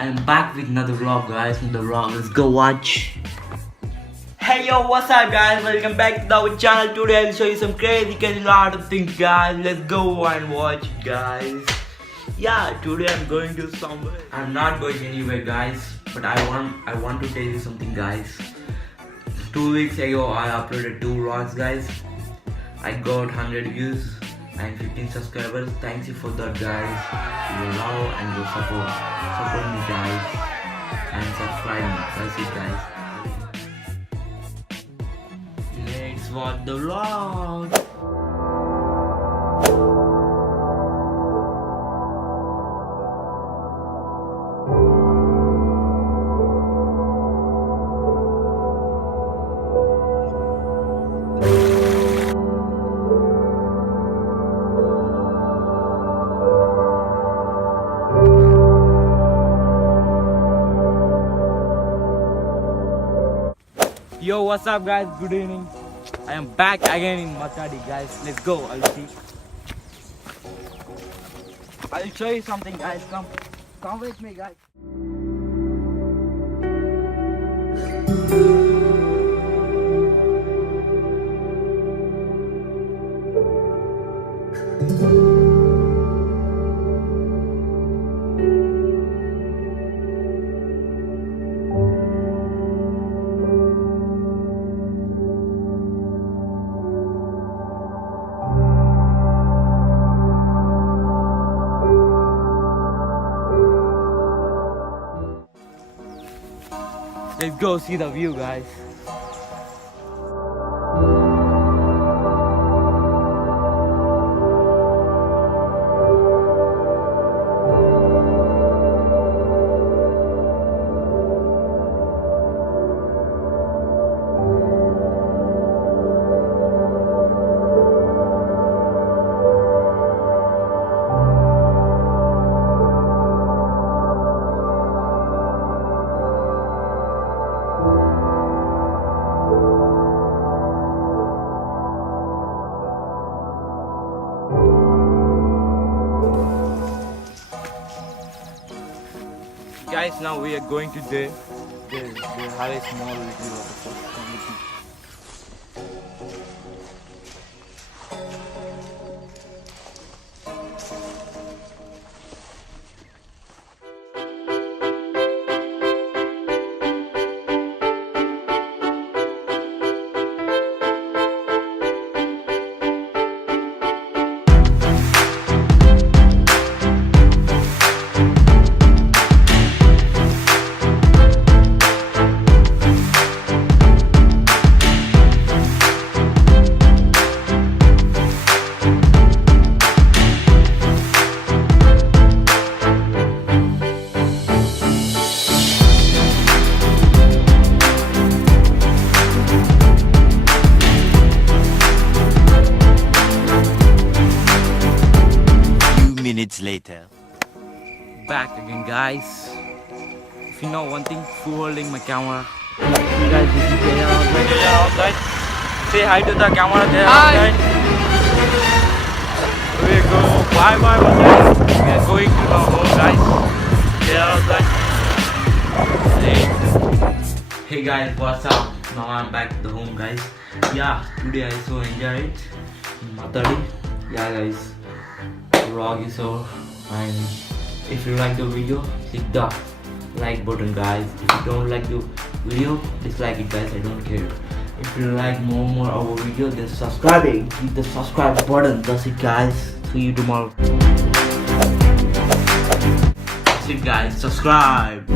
I am back with another vlog, guys. Another vlog. Let's go watch. Hey yo, what's up, guys? Welcome back to our channel. Today I'll show you some crazy lot of things, guys. Let's go and watch it, guys. Yeah, today I'm going to somewhere. I'm not going anywhere, guys. But I want to tell you something, guys. 2 weeks ago I uploaded 2 vlogs, guys. I got 100 views and 15 subscribers. Thank you for that, guys. Your love and your support. Support me, guys, and subscribe me. That's it, guys. Let's watch the vlog. Yo, what's up, guys? Good evening. I am back again in Matthadi, guys. Let's go. I'll show you something, guys. Come with me, guys. Let's go see the view, guys. Guys, now we are going to they have a small little waterfall. Minutes later. Back again, guys. If you know one thing, who holding my camera? You guys, this is there outside. Say hi to the camera there outside. We go bye, guys. We are going to the home, guys. There outside. Hey guys, what's up? Now I'm back to the home, guys. Yeah, today I so enjoy it in Matthadi. Yeah, guys. Vlog is over, and if you like the video, hit the like button, guys. If you don't like the video, dislike it, guys. I don't care. If you like more our video, then subscribe it. Hit the subscribe button. That's it, guys. See you tomorrow. That's it, guys. Subscribe.